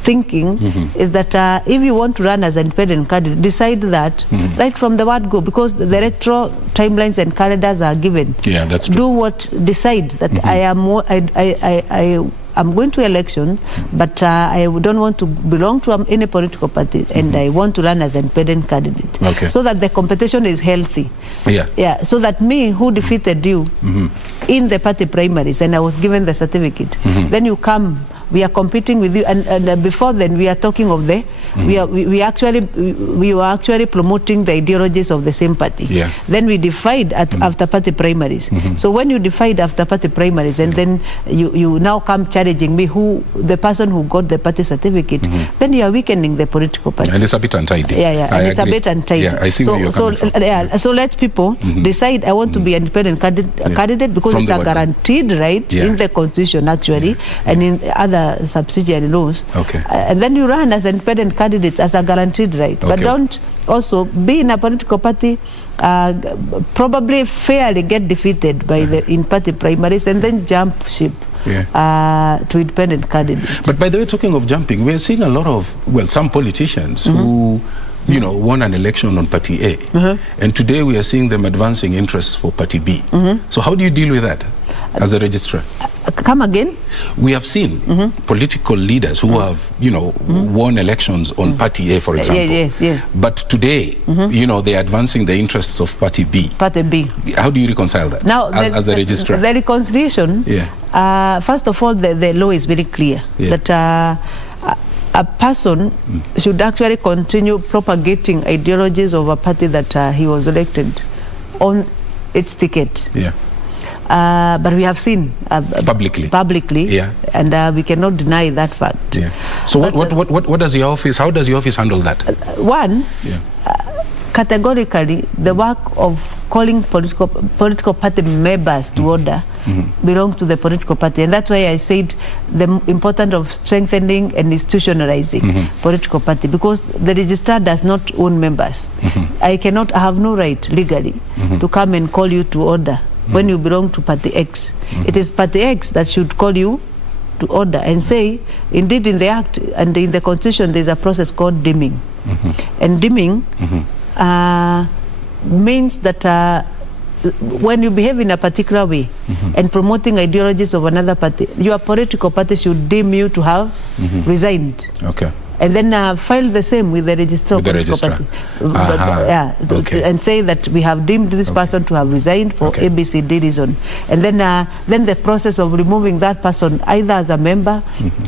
thinking is that if you want to run as an independent candidate, decide that right from the word go, because the electoral timelines and calendars are given. That's true. Do what, decide that I'm going to election, but I don't want to belong to any political party, and I want to run as an independent candidate, so that the competition is healthy. So that me, who defeated you in the party primaries, and I was given the certificate, then you come we are competing with you, and before then we are talking of the we were actually promoting the ideologies of the same party. Then we divide at after party primaries. So when you divide after party primaries, and then you now come challenging me, the person who got the party certificate, then you are weakening the political party. And it's a bit untidy. And it's a bit untidy. I see where you're coming from. So let people decide, I want to be an independent candidate, because it's a guaranteed right in the constitution actually, and in other subsidiary laws. And then you run as an independent candidate as a guaranteed right. But don't also be in a political party, probably fairly get defeated by the in party primaries, and then jump ship to independent candidates. But by the way, talking of jumping, we are seeing a lot of, some politicians who won an election on Party A. And today we are seeing them advancing interests for Party B. So how do you deal with that as a registrar? Come again? We have seen political leaders who have, won elections on Party A, for example. Yes. But today, they are advancing the interests of Party B. Party B. How do you reconcile that now, as a registrar? The reconciliation, first of all, the law is very clear that a person should actually continue propagating ideologies of a party that he was elected on its ticket. But we have seen publicly, and we cannot deny that fact. So what does your office? How does your office handle that? One, categorically, the work of calling political party members to order belongs to the political party, and that's why I said the importance of strengthening and institutionalizing political party, because the registrar does not own members. I have no right legally to come and call you to order when you belong to Party X. It is Party X that should call you to order and say, indeed in the Act and in the Constitution there's a process called deeming. And deeming means that when you behave in a particular way and promoting ideologies of another party, your political party should deem you to have resigned. And then file the same with the registrar of political party. And say that we have deemed this person to have resigned for ABCD reason. And then the process of removing that person either as a member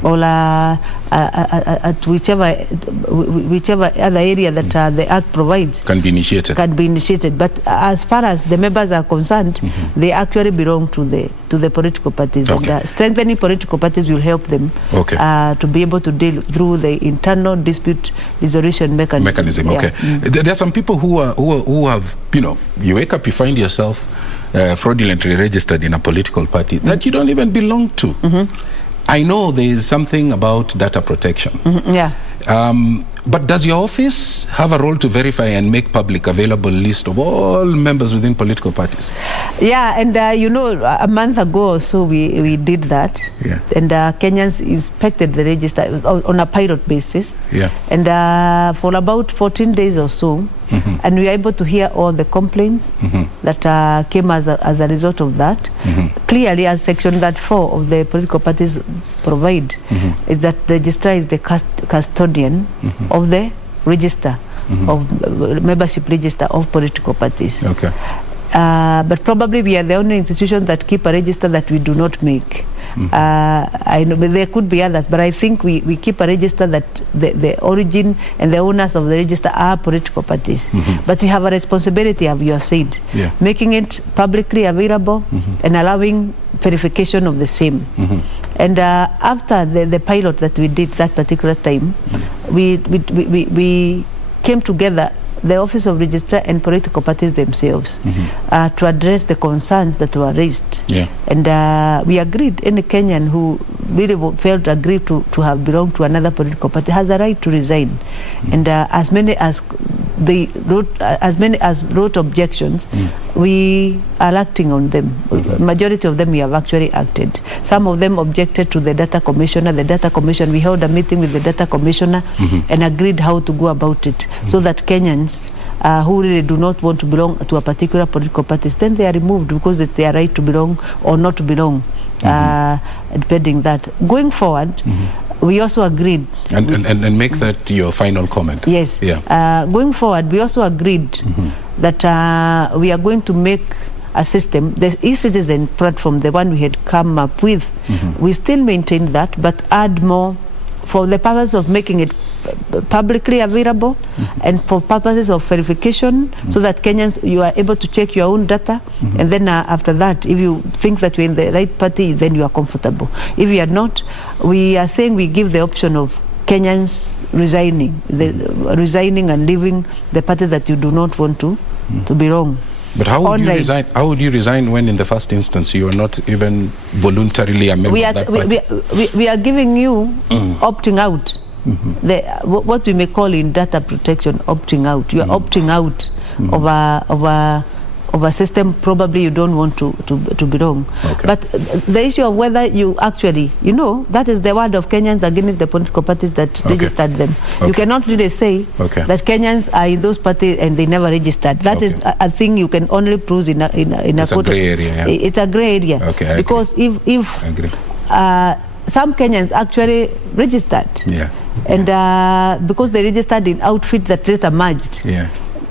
or at whichever other area that the Act provides can be initiated. But as far as the members are concerned, they actually belong to the political parties. And strengthening political parties will help them to be able to deal through the internal dispute resolution mechanism. There are some people who have, you wake up, you find yourself fraudulently registered in a political party that you don't even belong to. I know there is something about data protection. But does your office have a role to verify and make public available list of all members within political parties? And a month ago or so we did that. And Kenyans inspected the register on a pilot basis. And for about 14 days or so, and we were able to hear all the complaints that came as a result of that. Clearly, as Section 4 of the political parties provide, is that the registrar is the custodian of the register of membership register of political parties. But probably we are the only institution that keep a register that we do not make. I know there could be others, but I think we keep a register that the origin and the owners of the register are political parties. But we have a responsibility, as you have said, making it publicly available and allowing verification of the same. And after the pilot that we did that particular time, we came together, the Office of Registrar and political parties themselves, to address the concerns that were raised. And we agreed, any Kenyan who really felt aggrieved to have belonged to another political party has a right to resign. And as many as wrote objections, we are acting on them. Majority of them we have actually acted. Some of them objected to the data commissioner. The data commission, we held a meeting with the data commissioner and agreed how to go about it, so that Kenyans who really do not want to belong to a particular political party, then they are removed because it's their right to belong or not to belong, depending that. Going forward, we also agreed. And make that your final comment. Going forward, we also agreed that we are going to make a system, the e-citizen platform, the one we had come up with, we still maintain that, but add more for the purpose of making it publicly available and for purposes of verification, so that Kenyans, you are able to check your own data, and then after that, if you think that you're in the right party, then you are comfortable. If you are not, we are saying we give the option of Kenyans resigning and leaving the party that you do not want to belong. But how would you resign? How would you resign when, in the first instance, you are not even voluntarily a member of that party? We are giving you opting out. What we may call in data protection opting out. You are opting out of a system probably you don't want to belong. But the issue of whether you actually, that is the word of Kenyans against the political parties that registered them. You cannot really say that Kenyans are in those parties and they never registered. That is a thing you can only prove in a it's court. A gray area, It's a gray area. Because if some Kenyans actually registered, and because they registered in outfit that later merged,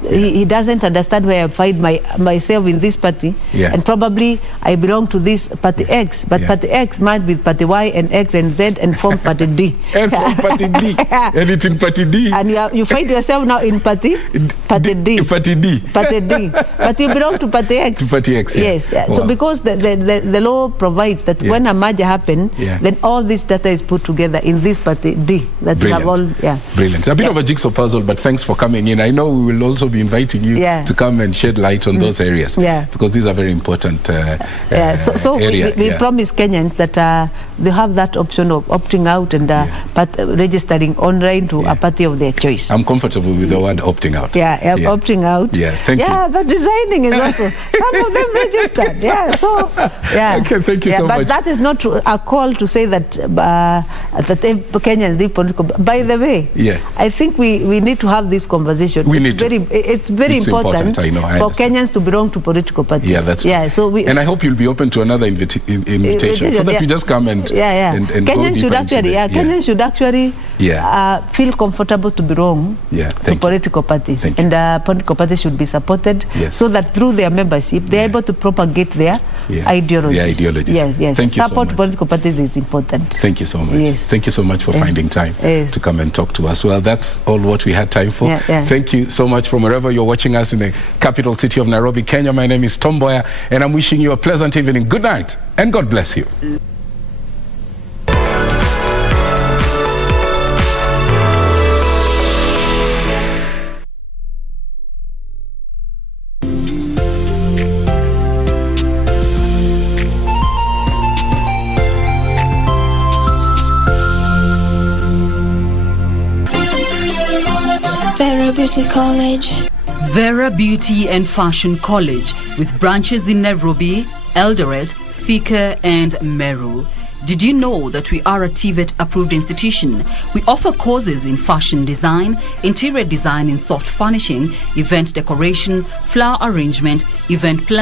he doesn't understand where I find myself in this party, and probably I belong to this party X, but party X merged with party Y and X and Z and form party D. And from party D, and it's in party D. And you find yourself now in party D. Party D. Party D. But you belong to party X. To party X, yes. Wow. So because the law provides that when a merger happens, then all this data is put together in this party D. That you have all, Brilliant. It's a bit of a jigsaw puzzle, but thanks for coming in. I know we will also be inviting you to come and shed light on those areas, because these are very important so we promise Kenyans that they have that option of opting out and registering online to a party of their choice. I'm comfortable with the word opting out. Opting out. Thank you. But resigning is also some of them registered. Okay, thank you so much. But that is not a call to say that Kenyans need political. By the way, I think we need to have this conversation. It's very important I know, for Kenyans to belong to political parties. And I hope you'll be open to another invitation so that we just come and Kenyans should actually feel comfortable to belong to political parties, and political parties should be supported so that through their membership they're able to propagate their ideologies. Thank you. Support political parties is important. Thank you so much. Thank you so much for finding time to come and talk to us. Well, that's all what we had time for. Thank you so much from wherever you're watching us in the capital city of Nairobi, Kenya. My name is Mboya, and I'm wishing you a pleasant evening. Good night, and God bless you. Vera Beauty College. Vera Beauty and Fashion College, with branches in Nairobi, Eldoret, Thika and Meru. Did you know that we are a TVET approved institution? We offer courses in fashion design, interior design in soft furnishing, event decoration, flower arrangement, event planning,